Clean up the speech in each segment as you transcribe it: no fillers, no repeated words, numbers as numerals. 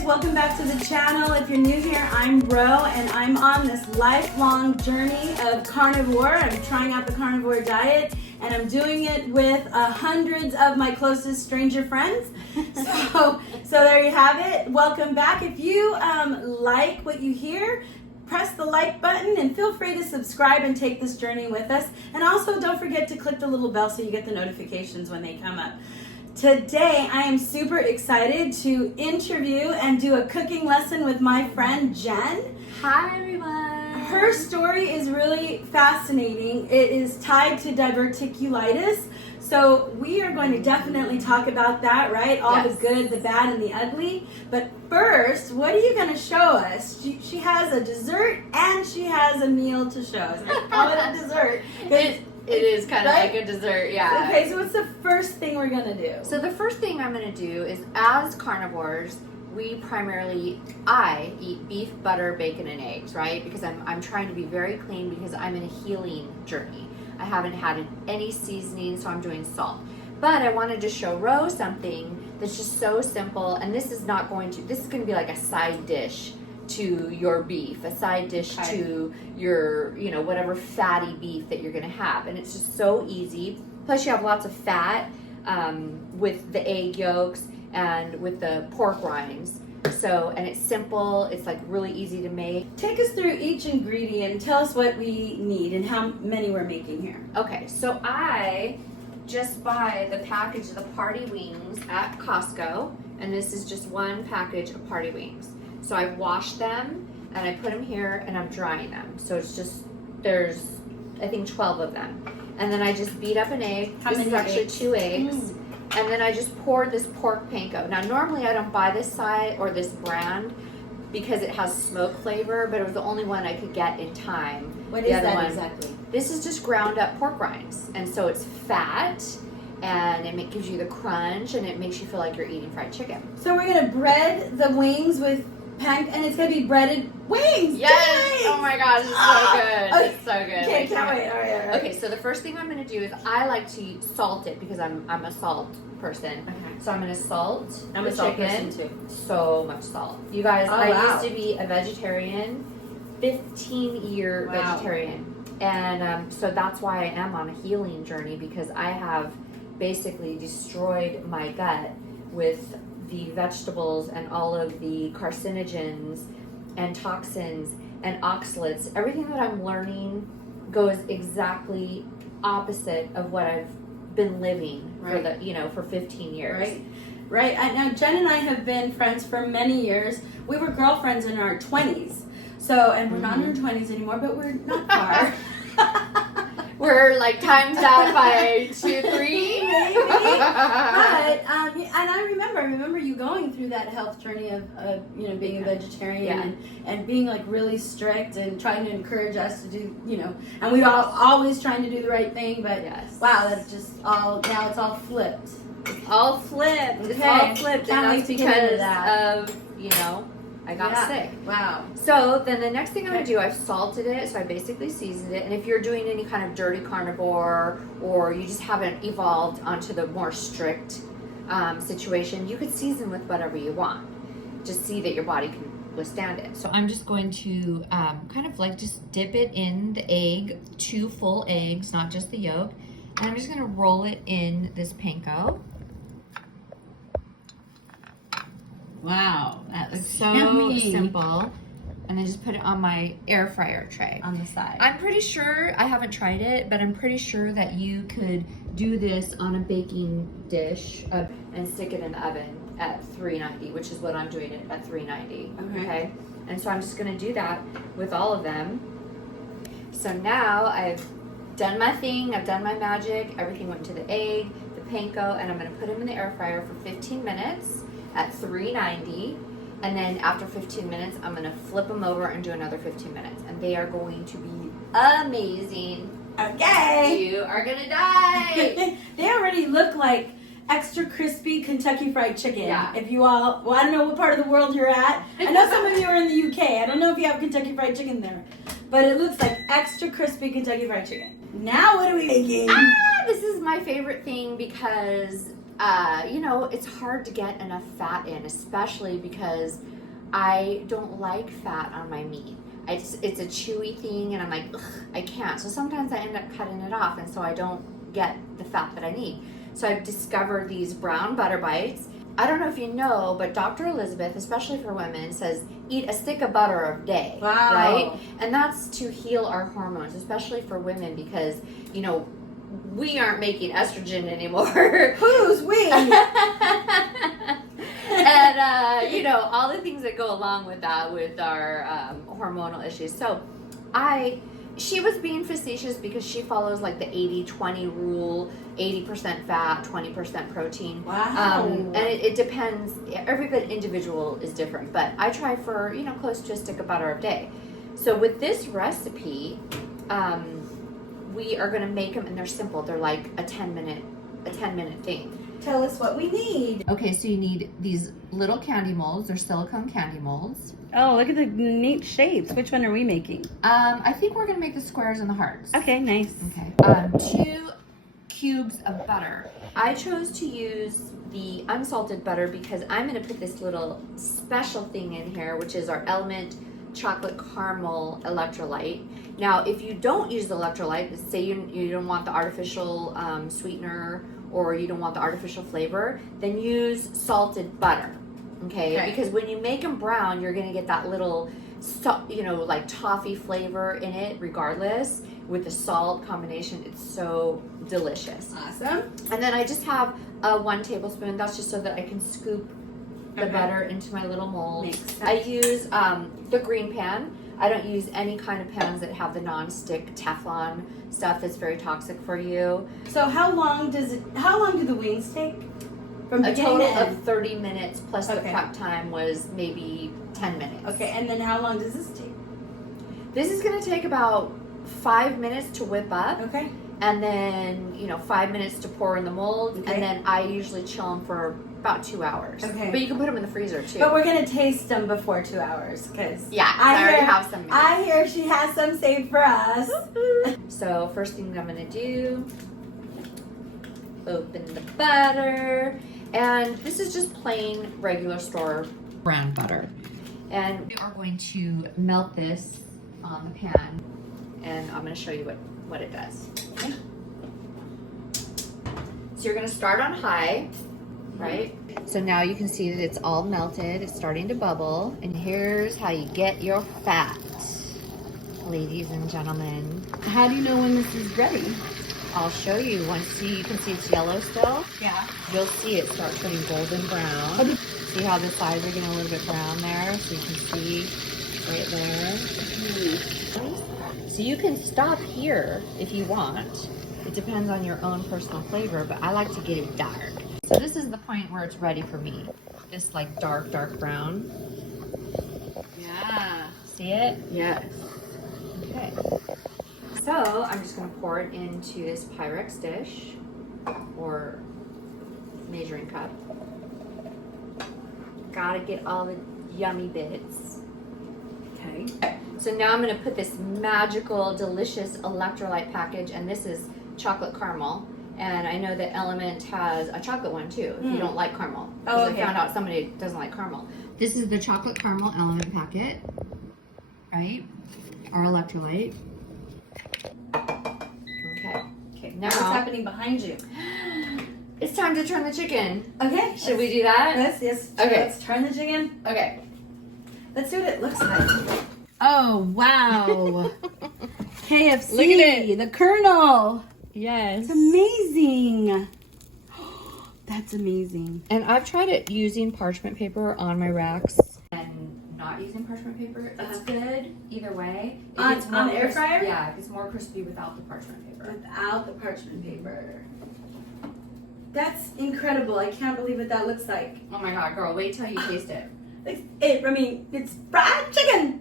guys, welcome back to the channel. If you're new here, I'm Ro, and I'm on this lifelong journey of carnivore. I'm trying out the carnivore diet, and I'm doing it with hundreds of my closest stranger friends. So there you have it. Welcome back. If you like what you hear, press the like button and feel free to subscribe and take this journey with us. And also don't forget to click the little bell so you get the notifications when they come up. Today, I am super excited to interview and do a cooking lesson with my friend Jen. Hi everyone. Her story is really fascinating. It is tied to diverticulitis. So we are going to definitely talk about that, right? All Yes. the good, the bad, and the ugly. But first, what are you going to show us? She has a dessert and she has a meal to show us. I call it a dessert. It is kind of Right? like a dessert, yeah. Okay, so what's the first thing we're going to do? So the first thing I'm going to do is, as carnivores, I eat beef, butter, bacon, and eggs, right? Because I'm trying to be very clean because I'm in a healing journey. I haven't had any seasoning, so I'm doing salt. But I wanted to show Ro something that's just so simple, and this is going to be like a side dish to your beef, a side dish to your, whatever fatty beef that you're gonna have. And it's just so easy. Plus you have lots of fat with the egg yolks and with the pork rinds. So, and it's simple, it's like really easy to make. Take us through each ingredient and tell us what we need and how many we're making here. Okay, so I just buy the package of the party wings at Costco, and this is just one package of party wings. So I wash them and I put them here and I'm drying them. So it's just, there's I think 12 of them. And then I just beat up an egg. How this many is actually eggs? 2 eggs. And then I just poured this pork panko. Now normally I don't buy this side or this brand because it has smoke flavor, but it was the only one I could get in time. What is that exactly? This is just ground up pork rinds. And so it's fat and it gives you the crunch and it makes you feel like you're eating fried chicken. So we're gonna bread the wings with and it's gonna be breaded wings. Yes! Oh my gosh, it's so good. It's so good. Okay, can't wait. All right. Okay, so the first thing I'm gonna do is I like to salt it because I'm a salt person. Okay. So I'm gonna salt I'm the a salt chicken. person too. So much salt. You guys, Oh, I wow. used to be a vegetarian, 15-year Wow. vegetarian. And so that's why I am on a healing journey because I have basically destroyed my gut with the vegetables and all of the carcinogens and toxins and oxalates. Everything that I'm learning goes exactly opposite of what I've been living for 15 years. Right. Now Jen and I have been friends for many years. We were girlfriends in our 20s. So, and we're not in our 20s anymore, but we're not far. We're like times out by 2, 3. Maybe. But and I remember you going through that health journey of being a vegetarian and being like really strict and trying to encourage us to do and we all always trying to do the right thing, but wow, that's just now it's all flipped. All flipped. Okay. It's all flipped, Can't and wait that's to get into because that. of I got sick. Wow. So then the next thing I'm gonna do, I've salted it, so I basically seasoned it. And if you're doing any kind of dirty carnivore or you just haven't evolved onto the more strict situation, you could season with whatever you want. Just see that your body can withstand it. So I'm just going to kind of like just dip it in the egg, 2 full eggs, not just the yolk. And I'm just gonna roll it in this panko. Wow, that looks So yummy. simple. And then just put it on my air fryer tray. On the side. I'm pretty sure, I haven't tried it, but I'm pretty sure that you could do this on a baking dish and stick it in the oven at 390, which is what I'm doing it at 390. Okay. And so I'm just gonna do that with all of them. So now I've done my thing, I've done my magic, everything went into the egg, the panko, and I'm gonna put them in the air fryer for 15 minutes at 390. And then after 15 minutes, I'm gonna flip them over and do another 15 minutes. And they are going to be amazing. Okay. You are gonna die. They already look like extra crispy Kentucky Fried Chicken. Yeah. If you all, I don't know what part of the world you're at. I know some of you are in the UK. I don't know if you have Kentucky Fried Chicken there. But it looks like extra crispy Kentucky Fried Chicken. Now what are we making? This is my favorite thing because you know, it's hard to get enough fat in, especially because I don't like fat on my meat. It's a chewy thing, and I'm like, ugh, I can't. So sometimes I end up cutting it off, and so I don't get the fat that I need. So I've discovered these brown butter bites. I don't know if you know, but Dr. Elizabeth, especially for women, says eat a stick of butter a day. Wow. Right? And that's to heal our hormones, especially for women, because, you know, we aren't making estrogen anymore. Who's we? And, you know, all the things that go along with that, with our hormonal issues. So she was being facetious because she follows like the 80-20 rule, 80% fat, 20% protein. Wow. And it depends. Every individual is different, but I try for, you know, close to a stick of butter a day. So with this recipe, we are going to make them, and they're simple. They're like a 10-minute thing. Tell us what we need. Okay, so you need these little candy molds. They're silicone candy molds. Oh, look at the neat shapes. Which one are we making? I think we're gonna make the squares and the hearts. Okay, nice. Okay. 2 cubes of butter. I chose to use the unsalted butter because I'm gonna put this little special thing in here, which is our Element chocolate caramel electrolyte. Now, if you don't use the electrolyte, say you don't want the artificial sweetener, or you don't want the artificial flavor, then use salted butter, okay? Because when you make them brown, you're gonna get that little, you know, like toffee flavor in it regardless. With the salt combination, it's so delicious. Awesome. And then I just have 1 tablespoon. That's just so that I can scoop the butter into my little mold. Makes sense. I use the green pan. I don't use any kind of pans that have the non-stick Teflon stuff that's very toxic for you. So how long do the wings take? From A beginning total to end? of 30 minutes plus the Okay. prep time was maybe 10 minutes. Okay, and then how long does this take? This is going to take about 5 minutes to whip up, Okay. and then, you know, 5 minutes to pour in the mold, Okay. and then I usually chill them for about 2 hours. Okay. But you can put them in the freezer too. But we're gonna taste them before 2 hours, because yeah, I already have some made. I hear she has some saved for us. So first thing I'm gonna do, open the butter, and this is just plain regular store brown butter. And we are going to melt this on the pan, and I'm gonna show you what it does. Okay. So you're gonna start on high, right? So now you can see that it's all melted, it's starting to bubble, and here's how you get your fat, ladies and gentlemen. How do you know when this is ready? I'll show you. Once you can see it's yellow still, Yeah. you'll see it start turning golden brown. See how the sides are getting a little bit brown there? So you can see right there. So you can stop here if you want. It depends on your own personal flavor, but I like to get it dark. So this is the point where it's ready for me. This like dark brown. Yeah. See it? Yes. Okay. So I'm just going to pour it into this Pyrex dish or measuring cup. Gotta get all the yummy bits. Okay. So now I'm going to put this magical, delicious electrolyte package, and this is chocolate caramel. And I know that Element has a chocolate one too, if you don't like caramel. Because I found out somebody doesn't like caramel. This is the chocolate caramel Element packet, right? Our electrolyte. Okay. Okay. Now What's happening behind you? It's time to turn the chicken. Okay. Should we do that? Yes. Okay. Let's turn the chicken. Okay. Let's see what it looks like. Oh, wow. KFC. Look at it. The Colonel. Yes. It's amazing. That's amazing. And I've tried it using parchment paper on my racks and not using parchment paper. It's good either way. On the air fryer? Yeah, it's more crispy without the parchment paper. Without the parchment paper. That's incredible. I can't believe what that looks like. Oh my god, girl, wait till you taste it. It's fried chicken.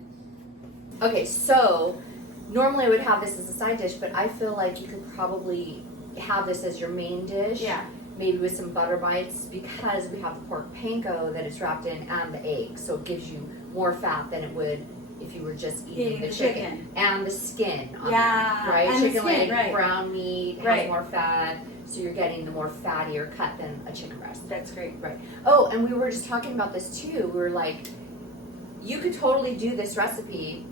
Okay, so normally I would have this as a side dish, but I feel like you could probably have this as your main dish. Yeah. Maybe with some butter bites, because we have the pork panko that it's wrapped in and the egg, so it gives you more fat than it would if you were just eating the chicken. And the skin on Yeah, it, right? and the Chicken skin, leg, right. brown meat, has Right. more fat. so you're getting the more fattier cut than a chicken breast. That's great. Right. Oh, and we were just talking about this too. We were like, you could totally do this recipe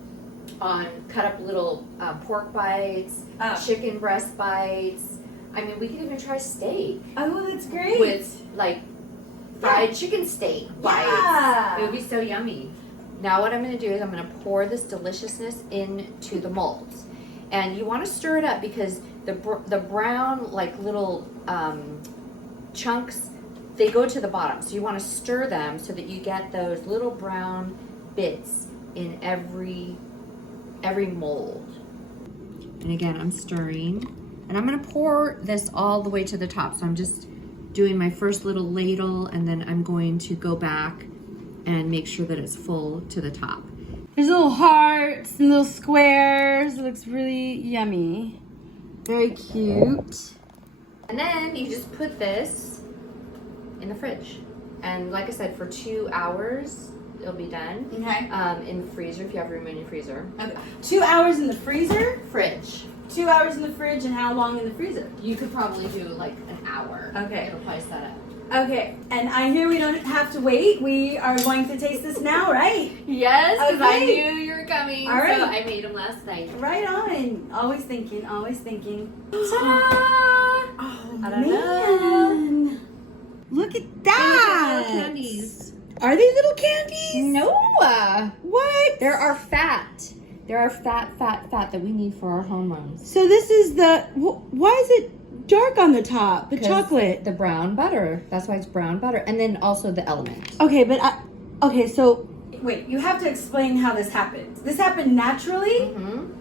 on cut up little pork bites, chicken breast bites. I mean, we could even try steak. Oh, that's great. With like fried chicken steak bites. Yeah. It would be so yummy. Now what I'm going to do is I'm going to pour this deliciousness into the molds. And you want to stir it up because the brown like little chunks, they go to the bottom. So you want to stir them so that you get those little brown bits in every mold. And again, I'm stirring. And I'm going to pour this all the way to the top. So I'm just doing my first little ladle, and then I'm going to go back and make sure that it's full to the top. There's little hearts and little squares. It looks really yummy. Very cute. And then you just put this in the fridge. And like I said, for 2 hours, it'll be done. Okay. In the freezer, if you have room in your freezer. Okay. 2 hours in the freezer? Fridge. 2 hours in the fridge, and how long in the freezer? You could probably do like an hour. Okay. It'll probably set up. Okay, and I hear we don't have to wait. We are going to taste this now, right? Yes, because I Okay. knew you were coming. All right. So I made them last night. Right on. Always thinking, always thinking. Ta-da! Oh, I don't know. Look at Little that. candies. Are they little candies? No. What? There are fat. There are fat that we need for our hormones. So this is the, why is it dark on the top? The chocolate. The brown butter. That's why it's brown butter. And then also the element. Okay, but okay, so wait, you have to explain how this happened. This happened naturally? Mm-hmm.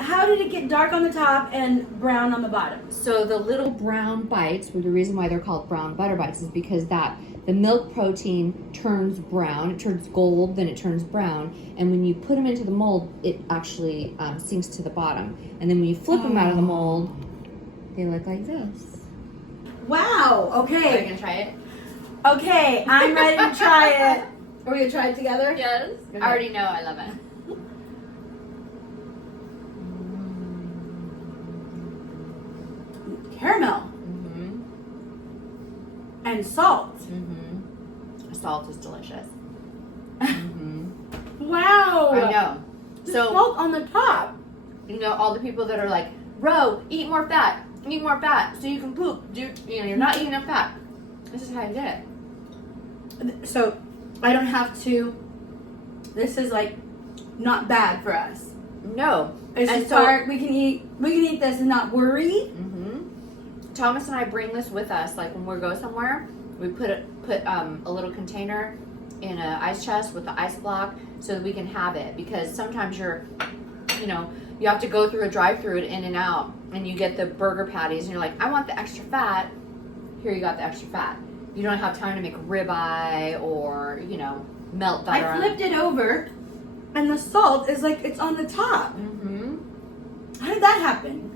How did it get dark on the top and brown on the bottom? So the little brown bites, well, the reason why they're called brown butter bites is because the milk protein turns brown, it turns gold, then it turns brown, and when you put them into the mold, it actually sinks to the bottom. And then when you flip them out of the mold, they look like this. Wow, Are okay. you gonna try it? Okay, I'm ready to try it. Are we gonna try it together? Yes. Okay. I already know I love it. Caramel Mm-hmm. and salt. Mm-hmm. Salt is delicious. Mm-hmm. Wow. I know. The So salt on the top. you know all the people that are like, Ro, eat more fat, so you can poop. You're not eating enough fat. This is how you get it. So I don't have to. This is like not bad for us. No. It's And just so- hard. We can eat this and not worry. Mm-hmm. Thomas and I bring this with us. Like when we go somewhere, we put a little container in an ice chest with the ice block so that we can have it. Because sometimes you have to go through a drive-through at In-N-Out and you get the burger patties and you're like, I want the extra fat. Here you got the extra fat. You don't have time to make ribeye or melt butter. I flipped it over, and the salt is like it's on the top. Mm-hmm. How did that happen?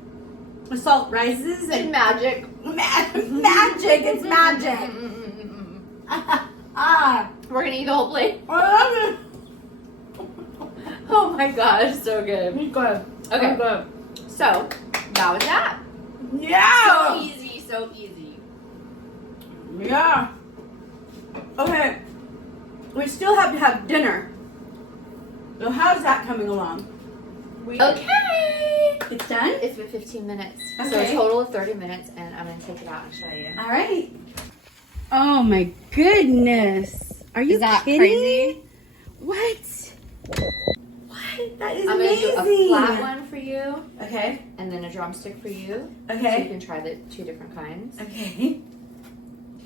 The salt rises It's and magic. magic. It's magic. We're gonna eat the whole plate. I love Oh my gosh, so good. it. Good. Okay, Good. so that was that. Yeah. So easy, so easy. Yeah. Okay. We still have to have dinner. So how's that coming along? Okay. It's done? It's been 15 minutes. So Okay. a total of 30 minutes, and I'm going to take it out and show you. All right. Oh my goodness. Are you Is that kidding? crazy? What? What? That is I'm going to amazing. do a flat one for you, Okay. and then a drumstick for you. So you Okay. can try the two different kinds. Okay.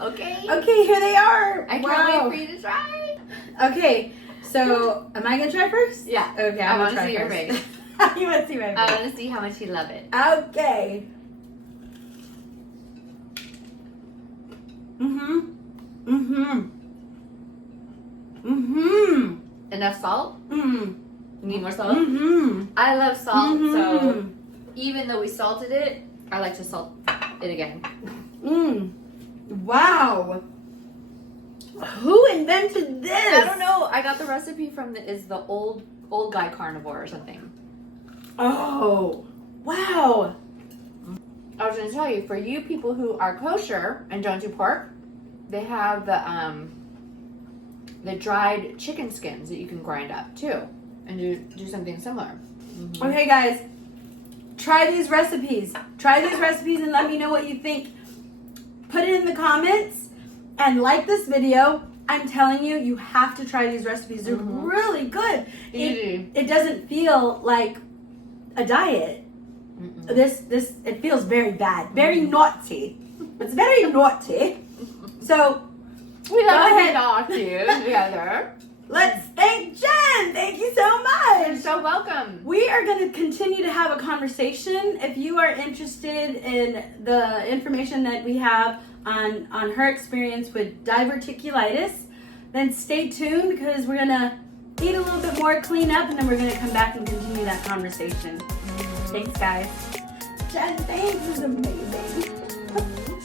Okay. Okay, here they are. I can't Wow. wait for you to try. Okay, so am I gonna try first? Yeah. Okay, I I'm want gonna to try see your first. face. You want to see my I face? want to see how much you love it. Okay. Enough salt? You need more salt? Mm-hmm. I love salt, so Mm-hmm. even though we salted it, I like to salt it again. Wow. Who invented this? I don't know. I got the recipe from the old guy carnivore or something. Oh, wow. I was going to tell you, for you people who are kosher and don't do pork, they have the dried chicken skins that you can grind up too, and do something similar. Mm-hmm. Okay, guys, try these recipes. Try these recipes and let me know what you think. Put it in the comments and like this video. I'm telling you, you have to try these recipes. They're really good. It doesn't feel like a diet. This it feels very bad, very naughty. It's very naughty. So we love ahead. naughty together. Let's thank Jen. Thank you so much. You're so welcome. We are going to continue to have a conversation. If you are interested in the information that we have on her experience with diverticulitis, then stay tuned because we're going to eat a little bit more, clean up, and then we're going to come back and continue that conversation. Thanks, guys. Jen, thanks. This is amazing.